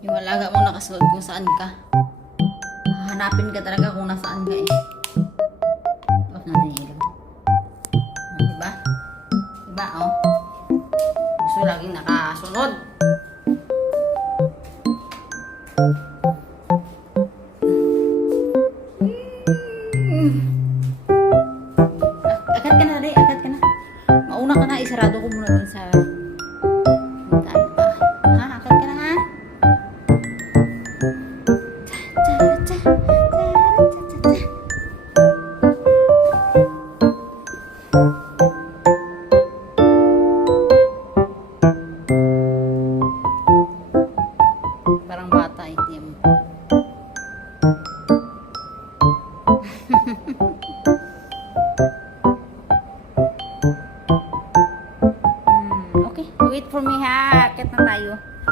Yung alaga mo nakasunod kung saan ka. Hanapin ka talaga kung nasaan ka eh. Off natin yung ilaw. Diba? Diba, oh? Gusto laging nakasunod. Agad ka na, Ray. Agad ka na. Mauna ka na. Isarado ko muna dun sa pintaan pa. Ha? Agad ka na, ha? Parang bata, itim. Okay, wait for me ha. Akit na tayo.